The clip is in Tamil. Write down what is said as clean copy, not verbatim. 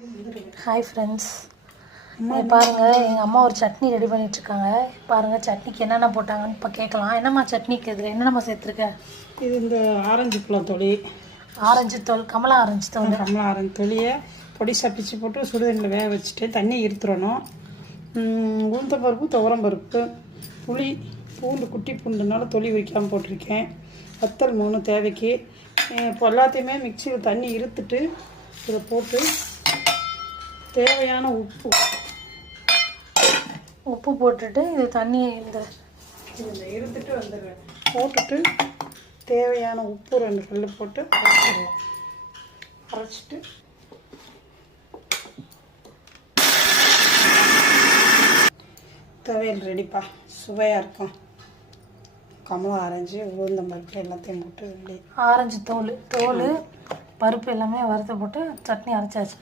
ஹாய் ஃப்ரெண்ட்ஸ், பாருங்கள் எங்கள் அம்மா ஒரு சட்னி ரெடி பண்ணிகிட்ருக்காங்க. பாருங்கள் சட்னிக்கு என்னென்ன போட்டாங்கன்னு இப்போ கேட்கலாம். என்னம்மா சட்னிக்கு இதில் என்னென்னம்மா சேர்த்துருக்க? இது இந்த ஆரஞ்சு பழம் தொளி, ஆரஞ்சு தோல், கமலா ஆரஞ்சு தோல். கமலா ஆரஞ்சு தொலியை பொடிசாக பிச்சு போட்டு சுடுதண்ணியில் வேக வச்சுட்டு தண்ணி இருத்துறணும். உளுந்தம்பருப்பு, துவரம்பருப்பு, புளி, பூண்டு, குட்டி பூண்டுனால தொளி வைக்காமல் போட்டிருக்கேன். வத்தல் 3 தேவைக்கு. இப்போ எல்லாத்தையுமே மிக்சியில் தண்ணி இருத்துட்டு இதை போட்டு தேவையான உப்பு போட்டுட்டு இது தண்ணி இந்த இருத்துட்டு வந்துடுவேன். போட்டுட்டு தேவையான உப்பு 2 கல் போட்டு அரைச்சிட்டு துவையல் ரெடிப்பா. சுவையாக இருக்கும். கமலா ஆரஞ்சு, உளுந்தம்பருப்பு எல்லாத்தையும் போட்டு ரெடி. ஆரஞ்சு தோல் பருப்பு எல்லாமே வறுத்து போட்டு சட்னி அரைச்சாச்சு.